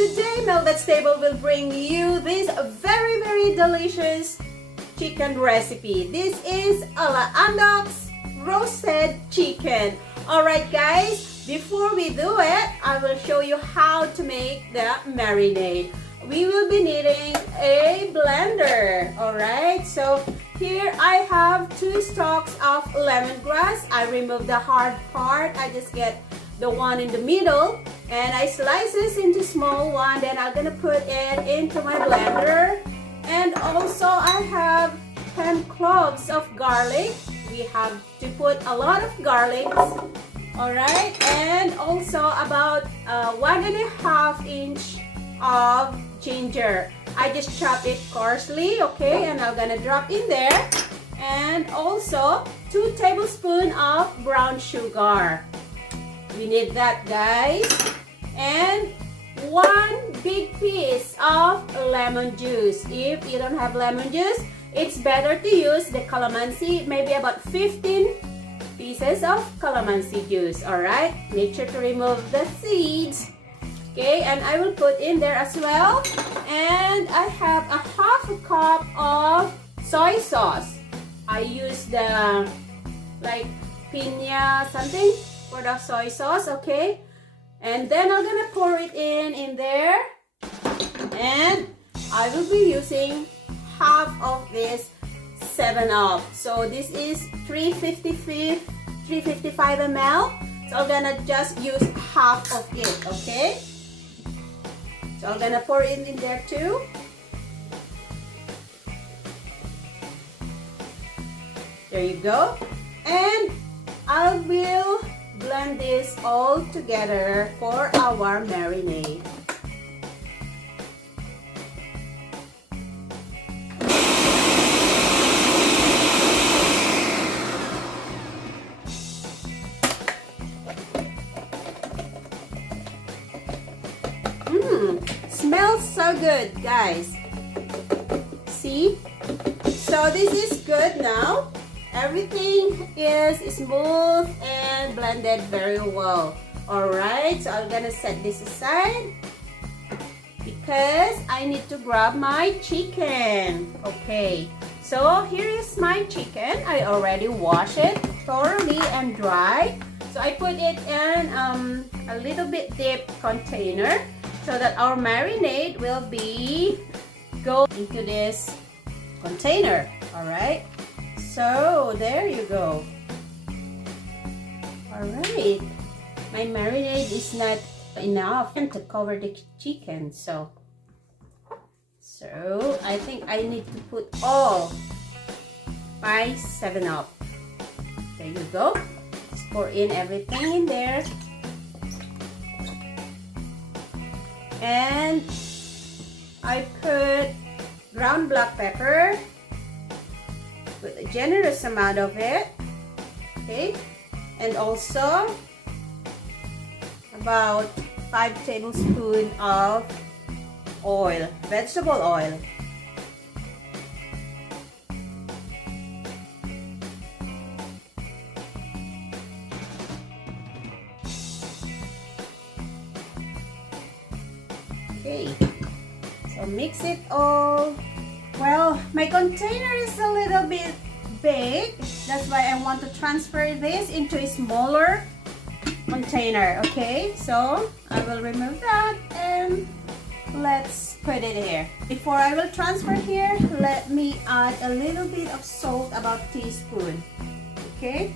Today, Mhelbeth's Table will bring you this very delicious chicken recipe. This is a la Andoks roasted chicken. Alright guys, before we do it, I will show you how to make the marinade. We will be needing a blender. Alright, so here I have 2 stalks of lemongrass. I remove the hard part. I just get the one in the middle and I slice this into small one. Then I'm gonna put it into my blender. And also I have 10 cloves of garlic. We have to put a lot of garlic. Alright, and also about 1.5 inch of ginger. I just chopped it coarsely, okay, and I'm gonna drop in there. And also 2 tablespoons of brown sugar. We need that, guys. And 1 big piece of lemon juice. If you don't have lemon juice, it's better to use the calamansi, maybe about 15 pieces of calamansi juice. Alright, make sure to remove the seeds. Okay, and I will put in there as well. And I have a half a cup of soy sauce. I use the like piña something for the soy sauce, okay? And then I'm gonna pour it in there. And I will be using half of this 7-Up. So this is 355 ml. So I'm gonna just use half of it, okay? So I'm gonna pour it in there too. There you go. And I will blend this all together for our marinade. Smells so good, guys. See? So this is good now. Everything is smooth and blended very well. Alright, so I'm gonna set this aside because I need to grab my chicken. Okay, so here is my chicken. I already washed it thoroughly and dry. So I put it in a little bit deep container so that our marinade will go into this container. Alright, so there you go. Alright, my marinade is not enough to cover the chicken, so I think I need to put all my 7-Up. There you go. Just pour in everything in there. And I put ground black pepper. Put a generous amount of it. Okay. And also about 5 tablespoons of oil, vegetable oil. Okay, so mix it all. Well, my container is a little bit big. That's why I want to transfer this into a smaller container. Okay, so I will remove that and let's put it here. Before I will transfer here, let me add a little bit of salt, about a teaspoon. Okay.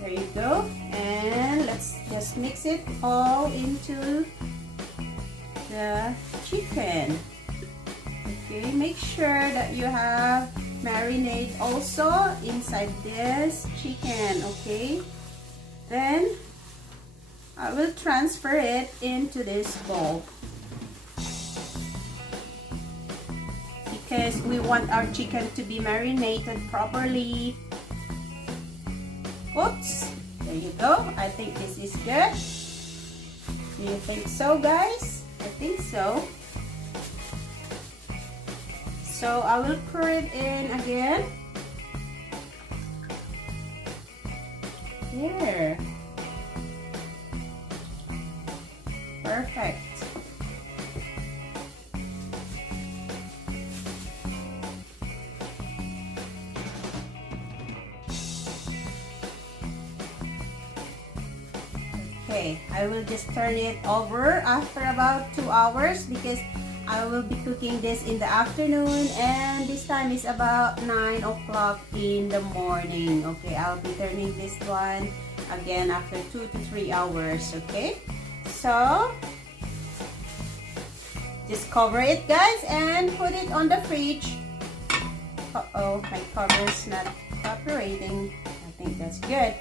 There you go. And let's just mix it all into the chicken. Okay, make sure that you have marinade also inside this chicken. Okay, then I will transfer it into this bowl because we want our chicken to be marinated properly. Oops, there you go. I think this is good. Do you think so, guys? I think so. So I will pour it in again. Here. Perfect. Okay, I will just turn it over after about 2 hours because I will be cooking this in the afternoon, and this time is about 9 o'clock in the morning. Okay, I'll be turning this one again after 2 to 3 hours. Okay, so just cover it, guys, and put it on the fridge. Uh-oh, my cover is not cooperating. I think that's good.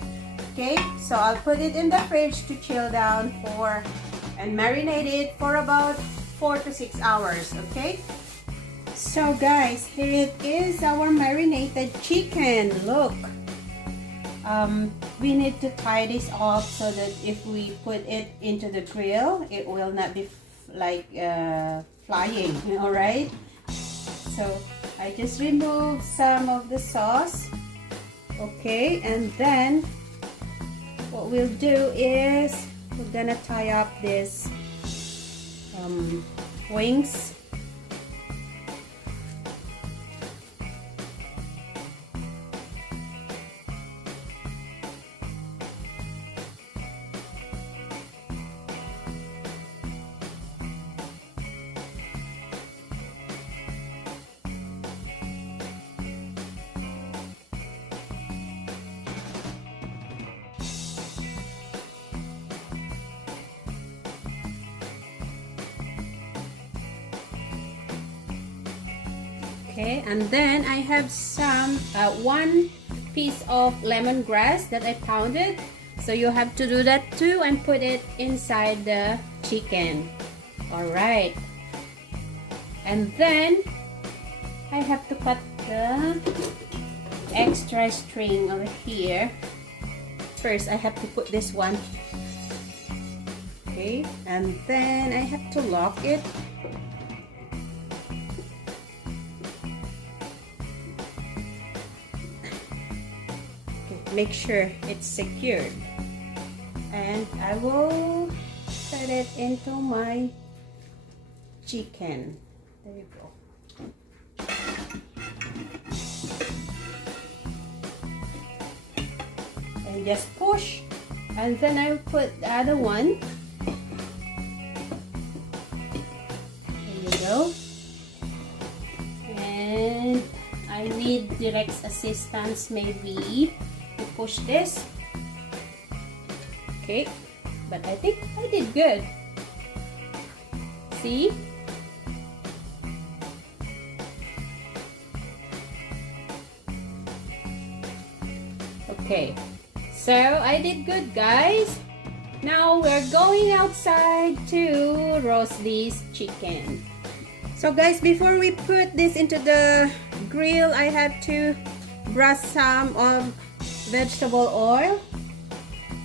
Okay, so I'll put it in the fridge to chill down for and marinate it for about 4 to 6 hours. Okay, so guys, here it is, our marinated chicken. Look, we need to tie this off so that if we put it into the grill, it will not be like flying. All right, so I just removed some of the sauce. Okay, and then what we'll do is we're gonna tie up this wings. Okay, and then I have some one piece of lemongrass that I pounded, so you have to do that too and put it inside the chicken. All right, and then I have to cut the extra string over here. First I have to put this one. Okay, and then I have to lock it. Make sure it's secured, and I will put it into my chicken. There you go. And just push, and then I will put the other one. There you go. And I need direct assistance maybe to push this. Okay, but I think I did good. See? Okay, so I did good, guys. Now we're going outside to roast this chicken. So guys, before we put this into the grill, I have to brush some of vegetable oil.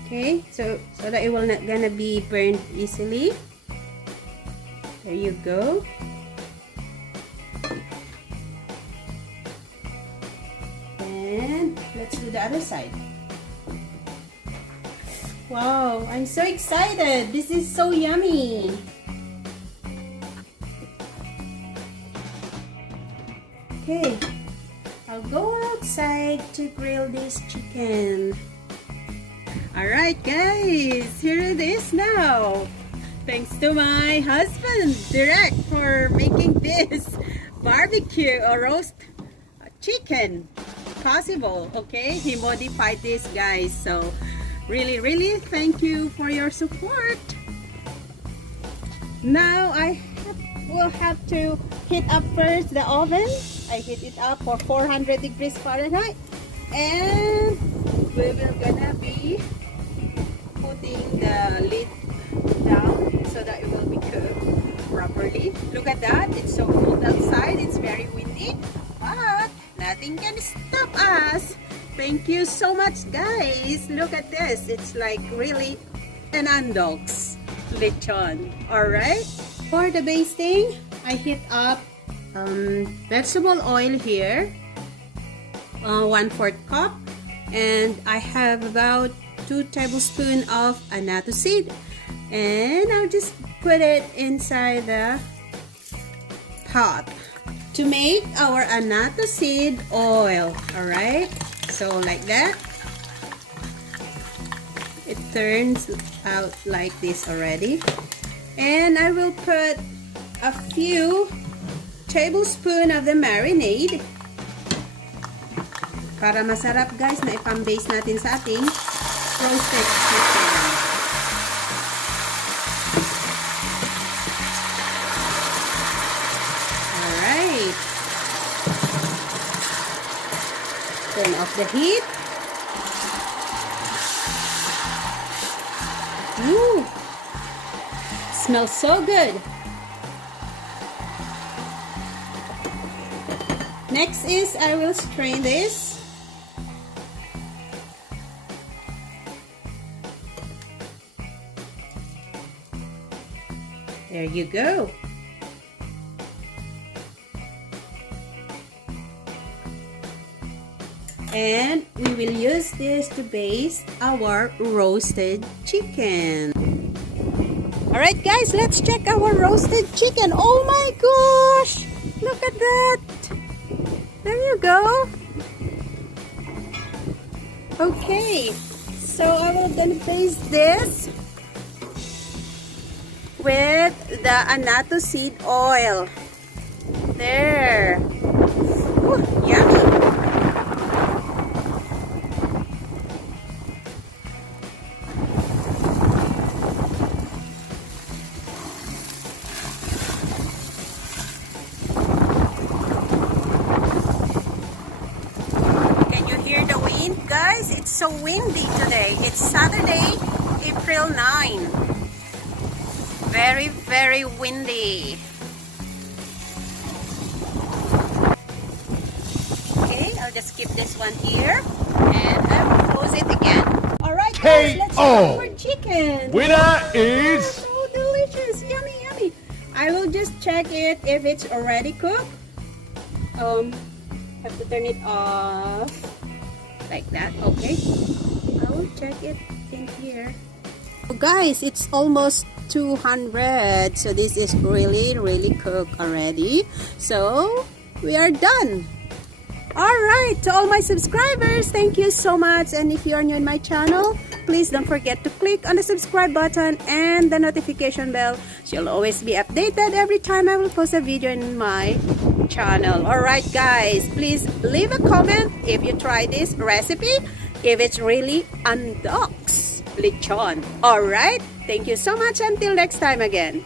Okay, so that it will not gonna be burned easily. There you go. And let's do the other side. Wow, I'm so excited. This is so yummy. Okay, I'll go outside to grill this chicken. Alright guys, here it is now. Thanks to my husband, Direct, for making this barbecue or roast chicken possible. Okay, he modified this, guys. So really thank you for your support. Now I will have to heat up first the oven. I heat it up for 400 degrees Fahrenheit, and we will gonna be putting the lid down so that it will be cooked properly. Look at that, it's so cold outside, it's very windy, but nothing can stop us. Thank you so much, guys. Look at this, it's like really an Andoks lechon. Alright, for the basting, I heat up vegetable oil here, 1/4 cup, and I have about 2 tablespoons of annato seed, and I'll just put it inside the pot to make our annato seed oil. Alright, so like that. It turns out like this already. And I will put a few tablespoons of the marinade para masarap guys na ipang-base natin sa ating roasted chicken. Alright. Turn off the heat. Ooh. Smells so good. Next is I will strain this. There you go. And we will use this to baste our roasted chicken. Alright guys, let's check our roasted chicken. Oh my gosh! Look at that! There you go. Okay, so I will gonna baste this with the annato seed oil. There. Ooh, yummy. Can you hear the wind, guys? It's so windy today. It's Saturday, April 9. Very, very windy. Okay, I'll just keep this one here and I will close it again. Alright guys, let's cook our chicken. Winner is... So delicious, yummy, yummy. I will just check it if it's already cooked. Have to turn it off like that. Okay, I will check it in here. Oh, guys, it's almost 200, so this is really cooked already, so we are done. Alright, to all my subscribers, thank you so much, and if you are new in my channel, please don't forget to click on the subscribe button and the notification bell, so you'll always be updated every time I will post a video in my channel. Alright guys, please leave a comment if you try this recipe, if it's really Andoks lechon. Alright, thank you so much, until next time again.